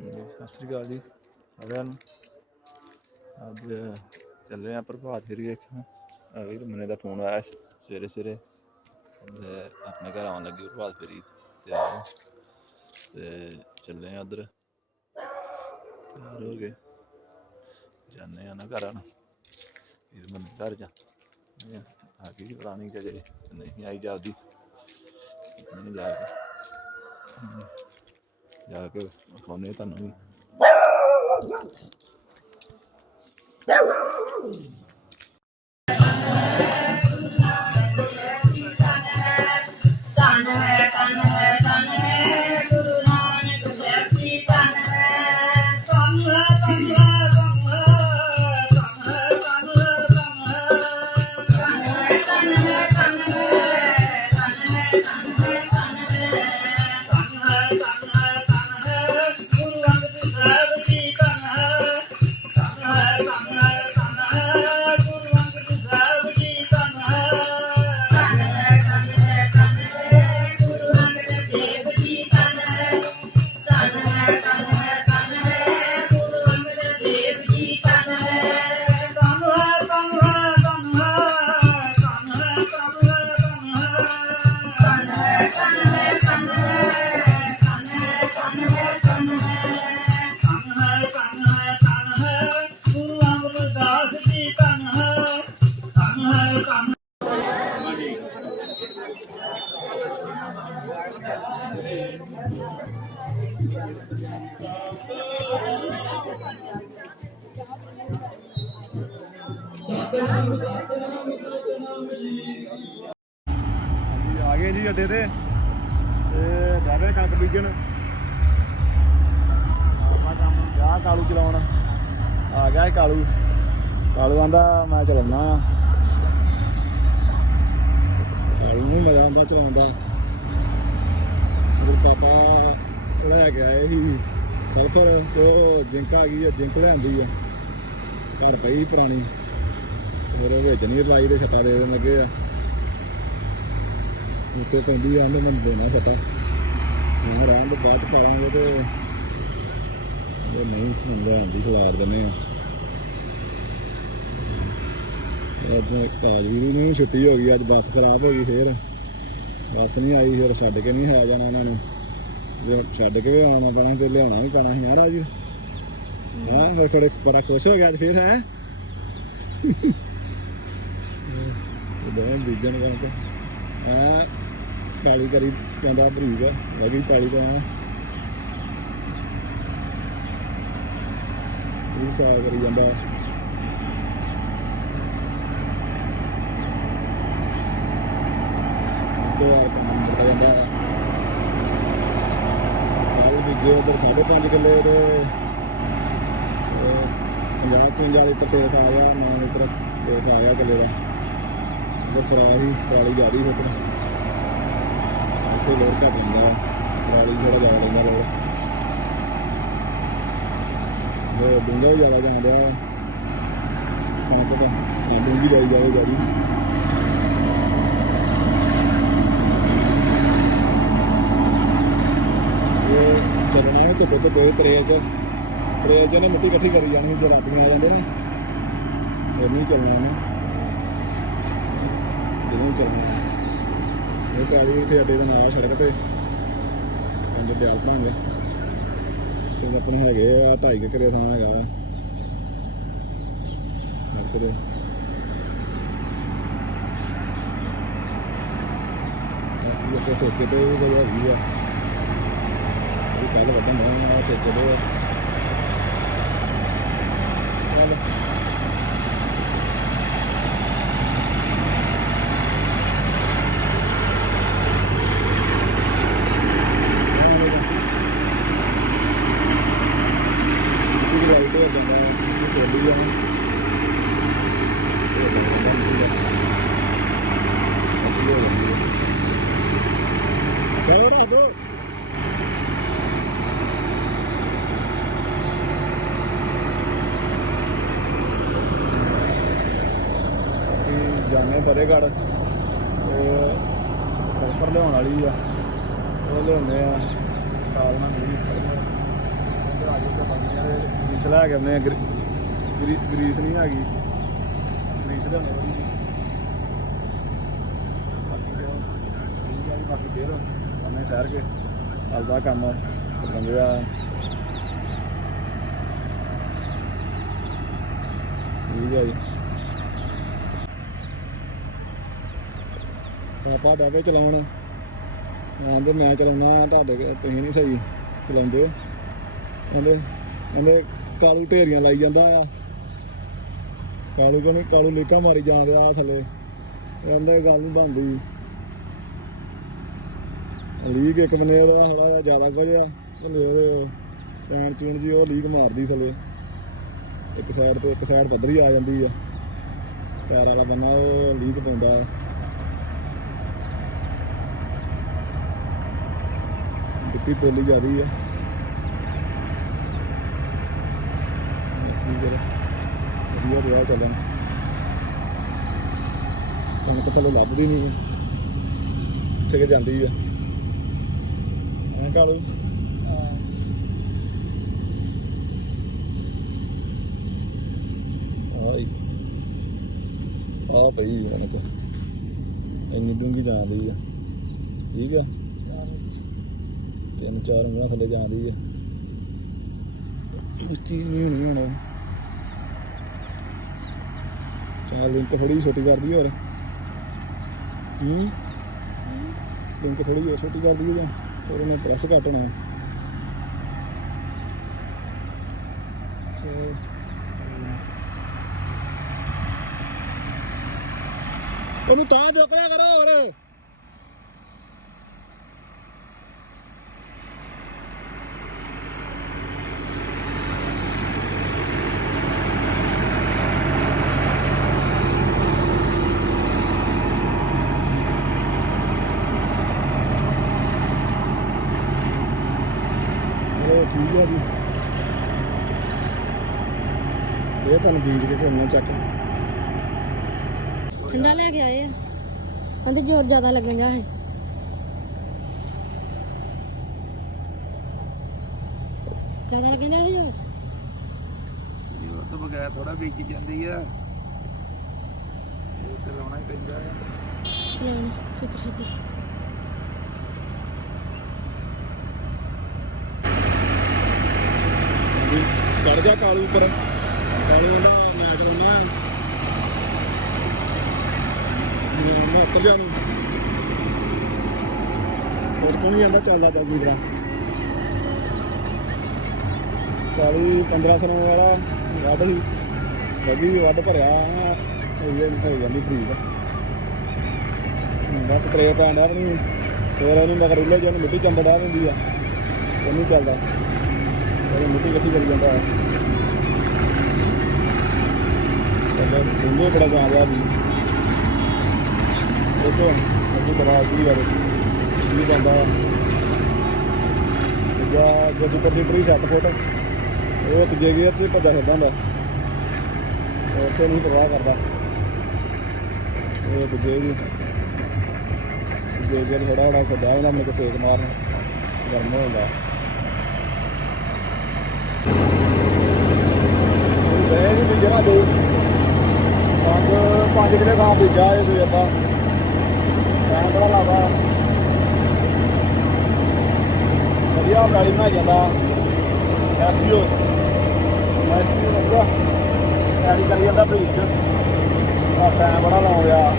ਸਤਿ ਸ਼੍ਰੀ ਅਕਾਲ ਜੀ ਸਾਰਿਆਂ ਨੂੰ। ਅੱਜ ਚੱਲੇ ਆ ਪ੍ਰਭਾਤ ਫਿਰ ਵੇਖਣ। ਅਭੀ ਮਨੇ ਦਾ ਫੋਨ ਆਇਆ ਸਵੇਰੇ ਸਵੇਰੇ। ਤੇ ਆਪਣੇ ਘਰ ਆਉਣ ਲੱਗੀ ਪ੍ਰਭਾਤ ਫੇਰੀ ਤਿਆਰ। ਆ। ਤੇ ਚੱਲੇ ਆ ਉਧਰ। ਤਿਆਰ ਹੋ ਗਏ ਜਾਂਦੇ ਆ ਨਾ ਘਰਾਂ ਨੂੰ। ਇਹ ਮਨ ਘਰ ਜਾ ਆ ਗਈ ਪੁਰਾਣੀ ਜਗ੍ਹਾ ਨਹੀਂ ਆਈ ਜਾਂਦੀ ਨਹੀਂ ਜਾ ਕੇ Ya que corneta no. ਆ ਗਏ ਜੀ ਅੱਡੇ ਤੇ। ਤੇ ਡਾਵੇ ਕਣਕ ਬੀਜਣ। ਆਪਾਂ ਕੰਮ ਜਾ ਕਾਲੂ ਚਲਾਉਣ। ਆ ਗਿਆ ਕਾਲੂ। ਕਾਲੂ ਆਂਦਾ, ਮੈਂ ਚਲਾਉਣਾ ਆਲੂ ਨੂੰ ਮਜ਼ਾ ਆਉਂਦਾ ਚਲਾਉਣ ਦਾ ਮੇਰੇ ਪਾਪਾ ਲੈ ਕੇ ਆਏ ਸੀ ਸਲਫਰ, ਤੇ ਜਿੰਕ ਆ ਗਈ ਹੈ ਜਿੰਕ ਲਿਆਂਦੀ ਆ। ਘਰ ਪਈ ਪੁਰਾਣੀ। ਹੋਰ ਉਹ ਵਿੱਚ ਨਹੀਂ ਲਾਈ ਦੇ ਛੱਟਾ ਦੇ ਦੇਣ ਲੱਗੇ ਆ। ਉੱਤੇ ਪੈਂਦੀ ਆ, ਉਹਨੇ ਮੈਨੂੰ ਦੇਣਾ ਛੱਟਾ ਹੁਣ ਰਹਿਣ ਦੇ ਬਾਅਦ ਚ ਕਰਾਂਗੇ ਤੇ ਇਹ ਨਹੀਂ ਹੁੰਦੇ ਆਂਦੀ ਖਲਾਰ ਦਿੰਦੇ ਆ। ਅੱਜ ਕਾਜਵੀਰ ਨੂੰ ਛੁੱਟੀ ਹੋ ਗਈ ਅੱਜ ਬੱਸ ਖਰਾਬ ਹੋ ਗਈ ਫੇਰ। ਬੱਸ ਨਹੀਂ ਆਈ ਫਿਰ ਛੱਡ ਕੇ ਨਹੀਂ ਆ ਜਾਣਾ ਇਹਨਾਂ ਨੂੰ। ਜੇ ਛੱਡ ਕੇ ਵੀ ਆਉਣਾ ਪੈਣਾ ਤੇ ਲਿਆਉਣਾ ਵੀ ਪੈਣਾ ਸੀ ਯਾਰ ਅੱਜ। ਹਾਂ। ਫਿਰ ਥੋੜੇ ਬੜਾ ਖੁਸ਼ ਹੋ ਗਿਆ ਅੱਜ ਫੇਰ ਹੈ? ਦੋਵੇਂ ਬੀਜਣ ਵਾਂਗ ਆ ਕਾਲੀ ਕਰੀ ਜਾਂਦਾ ਆ ਲੱਗੀ ਕਾਲੀ ਦਾ ਇਹ ਸਾ ਕਰੀ ਜਾਂਦਾ ਤੇ ਆ ਕੰਮ ਕਰਦਾ ਜਾਂਦਾ। ਕੱਲ ਬੀਜੇ ਉਧਰ 5.5 ਕਿੱਲੇ ਦੇ 50 50 ਲੀਟਰ ਤੇਲ ਖਾ ਗਿਆ 9 ਲੀਟਰ ਤੇਲ ਖਾ ਗਿਆ ਕਿੱਲੇ ਦਾ। ਉਹ ਖਰਾਬ ਹੀ ਕਾਲੀ ਜਾ ਰਹੀ ਫਿਰ ਇੱਥੇ ਲੋਰ ਘੱਟ ਜਾਂਦਾ ਕਾਲੀ ਥੋੜਾ ਲਾ ਲੈਂਦਾ ਲੋਰ ਉਹ ਡੂੰਗਾ ਹੀ ਜ਼ਿਆਦਾ ਜਾਂਦਾ ਕਣਕ ਦਾ ਡੂੰਗੀ ਜਾਈ ਜਾਵੇ ਜਾਰੀ ਇਹ ਚੱਲਣਾ ਹੈ ਤੇ ਤਰੇਲ ਚ ਤਰੇਲ ਚ ਨੇ ਮਿੱਟੀ ਇਕੱਠੀ ਕਰੀ ਜਾਣੀ ਜੇ ਰਾਤੀਆਂ ਆ ਜਾਂਦੇ ਨੇ। ਫਿਰ ਨਹੀਂ ਚੱਲਣਾ ਇਹਨੇ। ਜਦੋਂ ਚੱਲਣਾ। ਇਹ ਕਾਲੀ ਇੱਥੇ ਅੱਡੇ ਦੇ ਨਾਲ ਸੜਕ ਤੇ। ਪੰਜ ਬਿਆਲ ਬਣਾਂਗੇ ਤੇ ਆਪਣੇ ਹੈਗੇ ਆ, ਢਾਈ ਕੁ ਕਰੇ ਥਾਂ ਹੈਗਾ। ਸੜਕ ਦੇ ਇਹ ਤੇ ਠੇਕੇ ਤੇ ਵੀ ਹੈਗੀ ਆ। ਪਹਿਲਾਂ ਵੱਡਾ ਮੋਹਨ ਨਾਲ ਤੇ ਚਲੋ ਚਲੋ। ਜਾਂਦੇ ਬਰੇਗੜ ਤੇ ਸਲਫਰ ਲਿਆਉਣ ਵਾਲੀ ਆ। ਉਹ ਲਿਆਉਂਦੇ ਆ। ਕਾਲ ਨਾਲ ਨਹੀਂ ਸਲਫਰ ਆ ਜੀ ਤਾਂ ਬੰਦ ਯਾਰ ਗਰੀਸ ਲੈ ਕੇ ਆਉਂਦੇ ਆ। ਗਰੀਸ ਨਹੀਂ ਆ ਗਈ ਗਰੀਸ ਲਿਆਉਂਦੇ ਆ ਬਾਕੀ ਫੇਰ ਅੰਨੇ ਠਹਿਰ ਕੇ। ਚੱਲਦਾ ਕੰਮ ਲੰਘ ਜਾ ਠੀਕ ਹੈ ਜੀ। ਪਾਪਾ ਬਾਬੇ ਚਲਾਉਣ। ਆਂਦੇ, ਮੈਂ ਚਲਾਉਣਾ, ਤੁਹਾਡੇ ਤੁਸੀਂ ਨਹੀਂ ਸਹੀ ਚਲਾਉਂਦੇ। ਹੋ ਕਹਿੰਦੇ ਕਹਿੰਦੇ, ਕਾਲੂ ਢੇਰੀਆਂ ਲਾਈ ਜਾਂਦਾ ਆ। ਕਾਲੂ ਕਹਿੰਦੇ ਕਾਲੂ ਲੀਕਾਂ ਮਾਰੀ ਜਾਂਦੇ ਆ ਥੱਲੇ। ਕਹਿੰਦੇ ਗੱਲ ਨਹੀਂ ਬਣਦੀ। ਲੀਕ ਇੱਕ ਬੰਨੇ ਦਾ ਥੋੜਾ ਜਿਹਾ ਜ਼ਿਆਦਾ ਕੁਝ ਆ ਥੱਲੇ ਉਹਦੇ ਪੈਣ ਚੂਣ ਜੀ ਉਹ ਲੀਕ ਮਾਰਦੀ ਥੱਲੇ। ਇੱਕ ਸਾਈਡ ਤੇ ਇੱਕ ਸਾਈਡ ਪੱਧਰੀ ਆ ਜਾਂਦੀ ਆ। ਪੈਰ ਵਾਲਾ ਬੰਨਾ ਉਹ ਲੀਕ ਪਾਉਂਦਾ। ਮਿੱਟੀ ਪੋਲੀ ਜਾਂਦੀ ਆ ਕੀ ਵਧੀਆ ਰਿਹਾ ਚੱਲਣ। ਕਣਕ ਥੱਲੇ ਲੱਭਦੀ ਨਹੀਂ। ਕਿੱਥੇ ਜਾਂਦੀ ਆ। ਐਂ ਕਾਲੂ ਆਈ ਆ ਪਈ ਕਣਕ। ਇੰਨੀ ਡੂੰਗੀ ਜਾਂਦੀ ਆ। ਠੀਕ ਆ? ਤਿੰਨ ਚਾਰ ਉਂਗਲਾਂ ਥੱਲੇ ਜਾਂਦੀ ਆ ਉੱਚੀ ਨਹੀਂ ਹੋਣੀ ਹੁਣ। ਚਾਲ ਲਿੰਕ ਥੋੜੀ ਛੋਟੀ ਕਰਦੀ ਹੋਰ। ਹੂੰ? ਲਿੰਕ ਥੋੜੀ ਜਿਹੀ ਛੋਟੀ ਕਰਦੀ ਜਾਂ? ਹੋਰ ਉਹਨੇ ਪ੍ਰੈਸ ਘਟਣਾ ਚਲ। ਇਹਨੂੰ ਤਾਂ ਜੋਕਰਿਆ ਕਰੋ ਹੋਰ ਉਹ ਠੀਕ ਆ ਜੀ ਇਹ ਤੁਹਾਨੂੰ ਬੀਜ ਕੇ ਭੇਜਣਾ ਚੱਕ ਠੰਡਾ ਲੈ ਕੇ ਆਏ ਆ। ਕਹਿੰਦੇ ਜ਼ੋਰ ਜ਼ਿਆਦਾ ਲੱਗਣ ਜਾ ਹੈ ਜ਼ਿਆਦਾ ਲੱਗਣ ਜਾ ਹੈ ਜ਼ੋਰ? ਜੋ ਤੋਂ ਬਗੈਰ ਥੋੜਾ ਵੇਚੀ ਜਾਂਦੀ ਆ। ਇਹ ਤੇ ਲਾਉਣਾ ਹੀ ਪੈਂਦਾ ਆ। ਚਲਾਉਣ ਸੁਪਰ ਸੁਪਰ ਚੜ ਗਿਆ ਕਾਲੂ ਉੱਪਰ। ਉੱਤਰ ਜਾ ਨੂੰ ਹੋਰ ਕੋਈ ਜਾਂਦਾ ਚੱਲਦਾ ਚੱਲ ਜੀਗਰਾ ਕਾਲੂ 1500 ਵਾਲਾ ਵੱਢ ਸੀ ਲੱਗੀ ਵੱਢ ਭਰਿਆ ਹੋਈ ਹੋ ਜਾਂਦੀ ਫਰੀਦ ਬਸ ਕਰੇ ਪੈਣ ਡਿਆ ਨਹੀਂ ਫੇਰ ਇਹਨੂੰ ਮਗਰ ਉੱਲੇ ਜਿਹਨੂੰ ਮਿੱਟੀ ਚੰਦ ਡਾ ਦਿੰਦੀ ਆ ਉਹਨੂੰ ਚੱਲਦਾ ਉਹ ਮਿੱਟੀ ਕੱਚੀ ਕਰੀ ਜਾਂਦਾ ਹੈ ਤੇ ਡੂੰਘੇ ਬੜਾ ਜਾ ਰਿਹਾ ਵੀ ਦੇਖੋ ਅੱਗੇ ਬੜਾ ਸੀ ਯਾਰ ਕੀ ਬੰਦਾ ਗੱਡੀ ਪੱਟੀ 7 ਫੁੱਟ, ਉਹ ਤੀਜੇ ਗੇਅਰ ਤੇ ਭੱਜਾ ਫਿਰਦਾ ਹੁੰਦਾ। ਉਹ ਤੇ ਨਹੀਂ ਪਰਵਾਹ ਕਰਦਾ। ਇਹ ਦੂਜੇ ਵੀ ਦੂਜੇ ਜਿਹੜਾ ਥੋੜਾ ਥੋੜਾ ਸੱਜਾ ਉਹਨਾਂ ਮੈਨੂੰ ਸੇਕ ਮਾਰਨ। ਗਰਮ ਹੁੰਦਾ ਜਾਂਦਾ। ਵੀ ਬੀਜਣਾ ਦੋ। ਪੰਜ ਪੰਜ ਕਿਲੇ ਗਾਂ ਬੀਜਾ ਇਹ ਤੇ ਆਪਾਂ। ਟਾਈਮ ਬੜਾ ਲਾਵਾ ਵਧੀਆ ਪੈਲੀ ਬਣਾ ਜਾਂਦਾ। ਐਸੀਓ ਐਸੀਓ ਲੱਗਾ ਪੈਲੀ ਕਰੀ ਜਾਂਦਾ ਬਰੀਕ। ਆ ਟਾਈਮ ਬੜਾ ਲਾਉਂ ਰਿਹਾ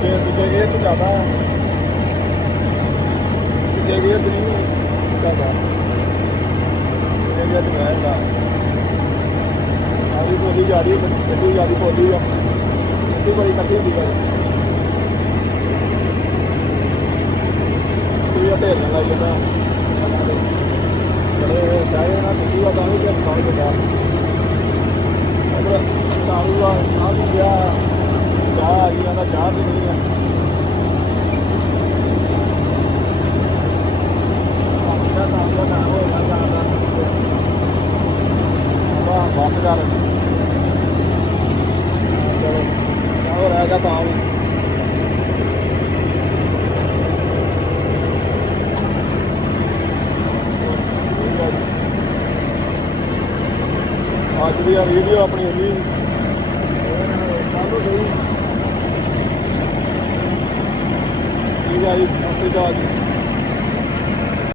ਤੇ ਦੂਜੇ ਗੇਰ ਤੋਂ ਜ਼ਿਆਦਾ ਦੂਜੇ ਗੇਰ ਨਹੀਂ ਜ਼ਿਆਦਾ। ਇਹਦੇ ਵਿੱਚ ਰਹਿੰਦਾ ਆਦੀ ਬੋਲੀ ਜਾ ਰਹੀ ਹੈ ਗੱਡੀ ਜਿਆਦੀ ਬੋਲੀ ਆ। ਗੱਡੀ ਬੜੀ ਕੱਟੀ ਹੁੰਦੀ ਹੈ ਕੋਈ ਆ ਢੇਰ ਲੱਗ ਜਾਂਦਾ। ਬੜੇ ਸਾਰੇ ਨਾਲ ਗੱਡੀ ਆ ਤਾਂ ਵੀ ਤੇ ਕਾਲ ਜਾਂਦਾ। ਅਗਰ ਕਾਲੂ ਆ ਆ ਗਿਆ, ਚਾਹ ਆ ਗਈ ਨਾ ਚਾਹ ਵੀ ਨਹੀਂ ਆ। ਆਪਣਾ pegar tua aula. ਅੱਜ ਦੀ ਆ ਵੀਡੀਓ ਆਪਣੀ ਹੁੰਦੀ ਕੱਲ ਨੂੰ ਗਈ ਠੀਕ ਹੈ ਜੀ ਸਤਿ ਸ਼੍ਰੀ ਅਕਾਲ ਜੀ